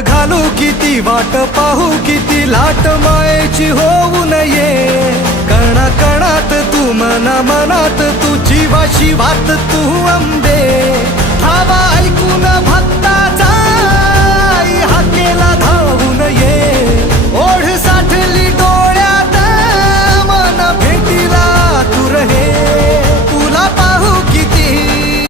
घालू किती वाट पाहू किती लाट मायेची होऊ नये कणा कणात तू मना मनात तू जीवाशी वात तू अंबे ठावा ऐकून भक्ताचा आई हाकेला धावून ये